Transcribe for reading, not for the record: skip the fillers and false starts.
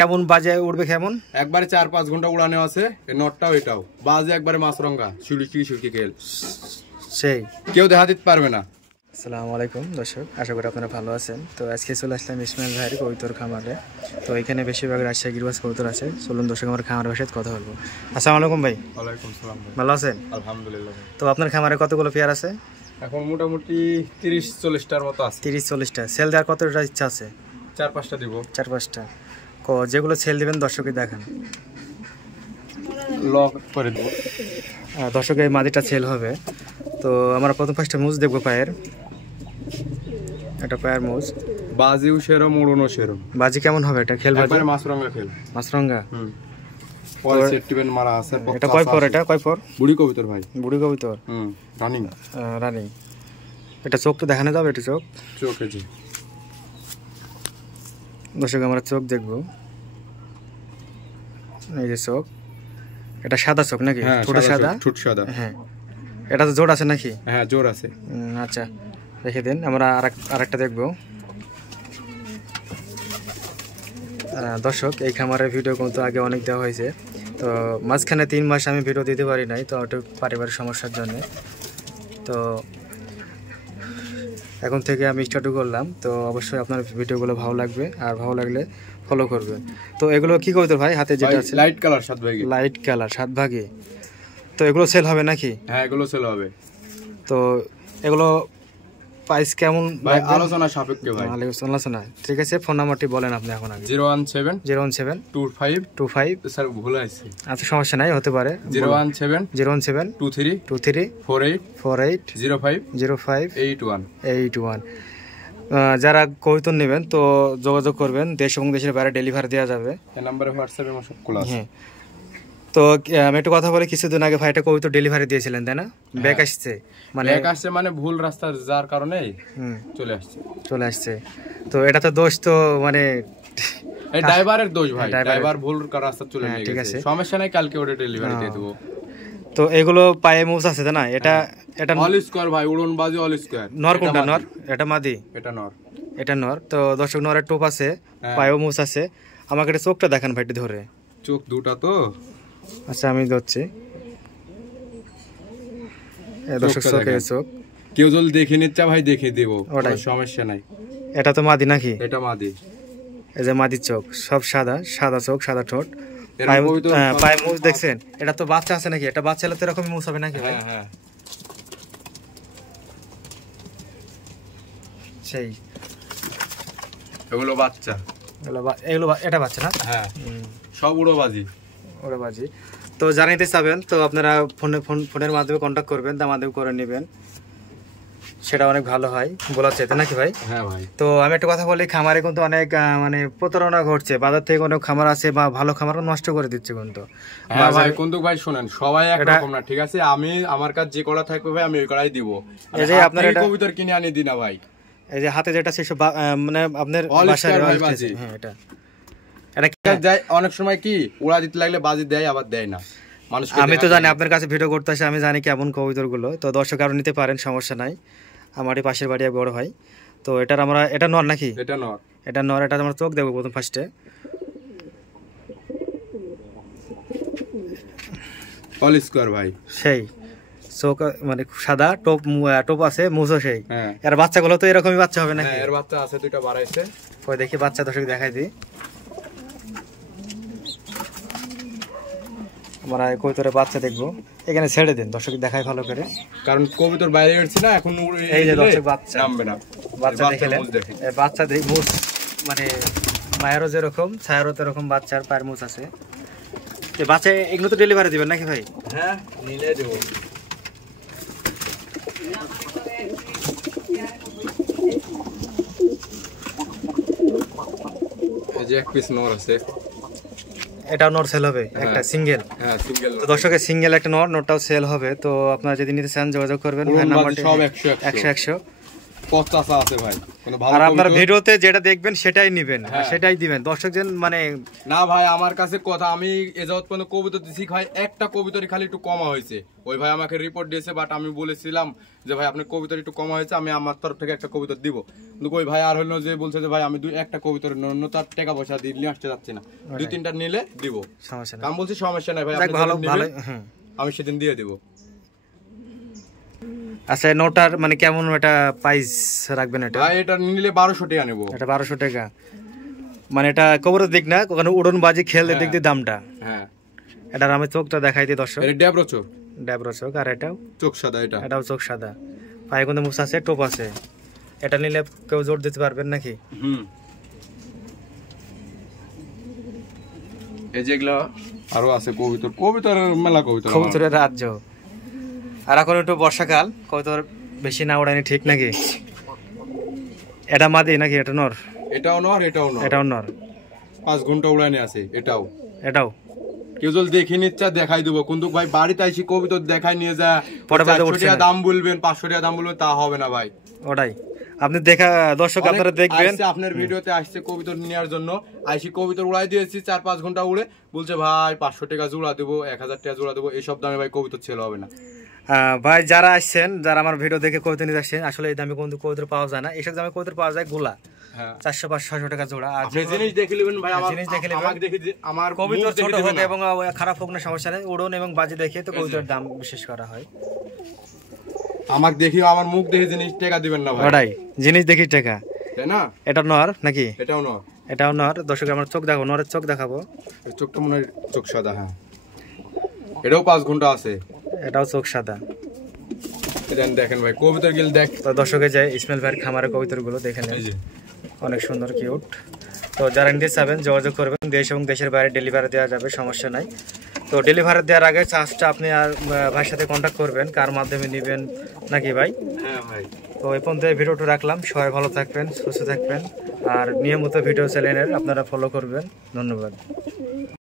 কেমন বাজে উড়বে কেমন? একবারে 4-5 ঘন্টা উড়ানো আছে। এই নটটাও এটাও বাজে একবারে মাছরঙ্গা শিউলি খেল সেই কেউ দেখা দিতে পারবে না। আসসালামু আলাইকুম দর্শক, আশা করি আপনারা ভালো আছেন। তো আজকে চলে আসলাম ইসমাইল ভাইয়ের কবুতর খামারে। তো এখানে বেশিরভাগ রাজশাহী গিরবাজ কবুতর আছে। চলুন দর্শক আমার খামারের ভাষায় কথা বলবো। আসসালামু আলাইকুম ভাই। ওয়ালাইকুম সালাম ভাই। ভালো আছেন? আলহামদুলিল্লাহ। তো আপনার খামারে কতগুলো পেয়ার আছে? এখন মোটামুটি 30-40টার মতো আছে। 30-40টা। সেল দেওয়ার কতটা ইচ্ছা আছে? 4-5টা দিব। 4-5টা। যেগুলো সেল দিবেন দর্শকে দেখান, লক করে দেব। দর্শকে এই মাদিটা সেল হবে। তো আমরা প্রথম ফার্স্টে মুজ দেখবো পায়ের। এটা পায়ের মুজ, বাজিও সেরম উড়নো সেরম। বাজি কেমন হবে এটা? খেল বাজি একবারে মাছরঙ্গা খেল। মাছরঙ্গা। পরে সেটমেন্ট মারা আছে। এটা কয় পর? এটা কয় পর? বুড়ি কবুতর ভাই। বুড়ি কবুতর। রানিং। রানিং। এটা চোখ তো দেখানো যাবে? এটা চোখ এই যে দর্শক আমরা চোখ দেখবো। এই যে চোখ, এটা সাদা চোখ নাকি? ঠোঁট সাদা। ঠোঁট সাদা। হ্যাঁ। এটা তো জোর আছে নাকি? হ্যাঁ জোর আছে। আচ্ছা রেখে দিন, আমরা আরেকটা দেখবো। দর্শক এই খামারের ভিডিও কিন্তু আগে অনেক দেওয়া হয়েছে, তো মাঝখানে 3 মাস আমি ভিডিও দিতে পারি নাই, তো একটু পারিবারিক সমস্যার জন্য। তো এখন থেকে আমি স্টার্ট করলাম। তো অবশ্যই আপনার ভিডিওগুলো ভালো লাগবে, আর ভালো লাগলে ফলো করবেন। তো এগুলো কি কবুতর ভাই হাতে যেটা আছে? লাইট কালার 7 ভাগে। লাইট কালার 7 ভাগে। তো এগুলো সেল হবে নাকি? হ্যাঁ এগুলো সেল হবে। তো এগুলো প্রাইস কেমন ভাই? আলোচনা সাপেক্ষে ভাই। আলোচনা। ঠিক আছে, ফোন নাম্বারটি বলেন আপনি এখন আগে। 017 25 স্যার ভুল আছে। আচ্ছা সমস্যা নাই, হতে পারে। 017 23 48 05 81। যারা কবুতর নেবেন তো যোগাযোগ করবেন, দেশ এবং দেশের বাইরে ডেলিভারি দেওয়া যাবে। এই নম্বরে হোয়াটসঅ্যাপে আমার সব খোলা আছে। হ্যাঁ। তো আমি একটু কথা বলি, কিছুদিন আগে ভাইটা কবুতর ডেলিভারি দিয়েছিলেন তাই না? ব্যাক আসছে মানে ভুল রাস্তা যার কারণে চলে আসছে। তো এটা তো দোষ তো মানে এই ড্রাইভারের দোষ ভাই। ড্রাইভার ভুল রাস্তা চলে গেছে। সমস্যা নাই, কালকে ওটা ডেলিভারি দিয়ে দেব। তো এগুলো পায়ে মুজ আছে তাই না? এটা অল স্কয়ার ভাই, উড়ন বাজি অল স্কয়ার। নর কোনটা? নর। এটা মাদি। এটা নর। তো দর্শক নরের টোপ আছে, পায়েও মুজ আছে। আমাকে এটা চোখটা দেখান ভাইটি ধরে। চোখ দুটা তো। আচ্ছা আমি ধরছি। দর্শক চোখের চোখ কেউ যদি দেখে নিচ্ছে ভাই দেখে দেব, সমস্যা নাই। এটা তো মাদি নাকি? এটা মাদি। এই যে মাদির চোখ সব সাদা চোখ, সাদা ঠোঁট, পায়ে মুজ দেখছেন? এটা তো বাচ্চা আছে নাকি? এটা বাচ্চা হলে তো এরকমই মুজ হবে নাকি ভাই? হ্যাঁ সেই এগুলো বাচ্চা। এটা বাচ্চা না? হ্যাঁ সব উড়োবাজি। তো জানাইতে চাবেন তো আপনারা ফোনের মাধ্যমে কন্ট্যাক্ট করবেন, দামাদামি করে নেবেন, সেটা অনেক ভালো হয় বলার চাইতে নাকি ভাই? হ্যাঁ ভাই। তো আমি একটা কথা বলি, খামারে কিন্তু অনেক মানে প্রতারণা ঘটছে। বাজার থেকে অনেক খামার আছে বা ভালো খামার নষ্ট করে দিচ্ছে কিন্তু। হ্যাঁ ভাই, কিন্তু ভাই শুনেন, সবাই একরকম না, ঠিক আছে? আমার কাছে যে করা থাকবে ভাই আমি ওই করাই দিব। এই যে আপনার এটা কবুতর কিনে আনি দিনা ভাই। এই যে হাতে যেটা সেসব মানে আপনার বাসায় বাজি। হ্যাঁ এটা অনেক সময় কি উড়া দিতে লাগলে বাজি দেয়, আবার দেয় না। আমি তো জানি আপনার কাছে ভিডিও করতে আসে, আমি জানি কেমন কবুতর গুলো। তো দর্শক আরো নিতে পারেন, সমস্যা নাই। আমারই পাশের বাড়ি বড় ভাই। তো এটা নর নাকি? এটা নর। এটা আমরা চোখ দেখবো প্রথম ফার্স্টে। অল স্কয়ার ভাই। সেই চোখ মানে সাদা, টোপ আছে, মুজো সেই। এর বাচ্চাগুলো তো এরকমই বাচ্চা হবে নাকি? এর বাচ্চা আছে, দুইটা বাড়াইছে। কই দেখি বাচ্চা দর্শক দেখাই দিই। আমরা কবুতরের বাচ্চা দেখবো, এখানে ছেড়ে দিন দর্শক দেখাই ভালো করে, কারণ কবুতর বাইরে উঠছে না এখন। এই যে দর্শক বাচ্চা নামবে না। বাচ্চা দেখলেন? বাচ্চা মুজ মানে মায়েরও যেরকম ছায়ারও তেরকম বাচ্চার পায়ের মুজ আছে। এই বাচ্চা এগুলো তো ডেলিভারি দিবেন নাকি ভাই? হ্যাঁ নিলে দেবো। এই যে এক পিস নর আছে। এটাও নর সেল হবে একটা সিঙ্গেল? হ্যাঁ সিঙ্গেল। তো দর্শকের সিঙ্গেল একটা নরটাও সেল হবে। তো আপনারা যদি নিতে চান যোগাযোগ করবেন। ভাই নাম্বারটি সব 100 কচ্চা আছে ভাই, কোনো ভালো আর আপনার ভিডিওতে যেটা দেখবেন সেটাই নেবেন, সেটাই দিবেন দর্শকজন। মানে না ভাই আমার কাছে কথা, আমি এ যাবত পর্যন্ত কবুতর দিছি ভাই, একটা কবুতরই খালি একটু কমা হয়েছে। ওই ভাই আমাকে রিপোর্ট দিয়েছে, বাট আমি বলেছিলাম যে ভাই আপনার কবুতর একটু কমা হয়েছে, আমি আমার তরফ থেকে একটা কবুতর দিব। কিন্তু ওই ভাই আর হলো যে বলছে যে ভাই আমি একটা কবুতরের অন্য তার টাকা পয়সা দিয়ে নিয়ে আসতে যাচ্ছি না, 2-3টা নিলে দিব, সমস্যা নাই। আমি বলছি সমস্যা নাই ভাই, ভালো ভালো, আমি সেদিন দিয়ে দিব। আচ্ছা নোটার মানে কেমন এটা প্রাইস রাখবেন? এটা ভাই এটা নিলে 1200 টাকা নেব। এটা 1200 টাকা, মানে এটা কবরের দিক না, ওখানে উড়নবাজি খেলতে দিক দিয়ে দামটা। হ্যাঁ এটার আমি চোখটা দেখাই দিই দর্শক। এটা ড্যাবরো চোখ, ড্যাবরো চোখ। আর এটাও চোখ সাদা, এটাও চোখ সাদা, পায়ে কিন্তু মুছ আছে, টোপ আছে। এটা নিলে কেউ জোর দিতে পারবেন নাকি? এই যেগুলো আরো আছে কবুতর, কবুতরের মেলা কবুতর, কবুতরের রাজ্য। আর এখন একটু বর্ষাকাল, কবুতর বেশি না উড়ানি ঠিক নাকি? এটা মাদি নাকি? এটা নর? এটাও নর, এটাও নর। 5 ঘন্টা উড়ানি আছে এটাও। কেউ যদি দেখে নিচ্ছে দেখাই দেবো, কিন্তু ভাই বাড়িতে আইসি কবুতর দেখাই নিয়ে যা 400 টাকা দাম বলবেন, 500 টাকা দাম বলবেন, তা হবে না ভাই। ওটাই আপনি দেখা, দর্শক আপনারা দেখবেন আপনার ভিডিওতে আসছে কবুতর নেওয়ার জন্য, আইসি কবুতর উড়াই দিয়েছি 4-5 ঘন্টা উড়ে, বলছে ভাই 500 টাকা জোড়া দেবো, 1000 টাকা জোড়া দেবো, এইসব দামে ভাই কবুতর ছেলে হবে না। ভাই যারা আসছেন, যারা আমার ভিডিও দেখে কবুতর নিতে আসছেন, আসলে এই দামে কিন্তু কবুতর পাওয়া যায় না। এইসব দামে কবুতর পাওয়া যায় গোলা 400-500 টাকা জোড়া। আর জিনিস দেখে নেবেন ভাই, জিনিস দেখে নেবেন, আমার কবুতর ছোট হোক এবং খারাপ হোক না সমস্যা নেই, উড়ন এবং বাজি দেখে তো কবুতরের দাম বিশেষ করা হয়। আমাকে দেখি, আমার মুখ দেখে জিনিস টাকা দিবেন না ভাই। ওটাই জিনিস দেখি টাকা, তাই না? এটা নর নাকি? এটাও নর। দর্শক আমার চোখ দেখো, নরের চোখ দেখাবো। চোখটা মনে হয় চোখ সাদা। হ্যাঁ এটাও 5 ঘন্টা আছে, এটাও চোখ সাদা। দেখেন ভাই কবুতর গিল দেখ। তো দর্শকে যায় ইসমাইল ভাইয়ের খামারের কবুতর গুলো দেখে নেন, অনেক সুন্দর কিউট। তো যারা নিতে চাবেন যোগাযোগ করবেন, দেশ এবং দেশের বাইরে ডেলিভারি দেওয়া যাবে, সমস্যা নাই। তো ডেলিভারি দেওয়ার আগে চার্জটা আপনি আর ভাইয়ের সাথে কন্ট্যাক্ট করবেন, কার মাধ্যমে নেবেন নাকি ভাই? হ্যাঁ ভাই। তো এই পর্যন্ত ভিডিওটা রাখলাম, সবাই ভালো থাকবেন, সুস্থ থাকবেন, আর নিয়মিত ভিডিও চ্যানেলের আপনারা ফলো করবেন। ধন্যবাদ।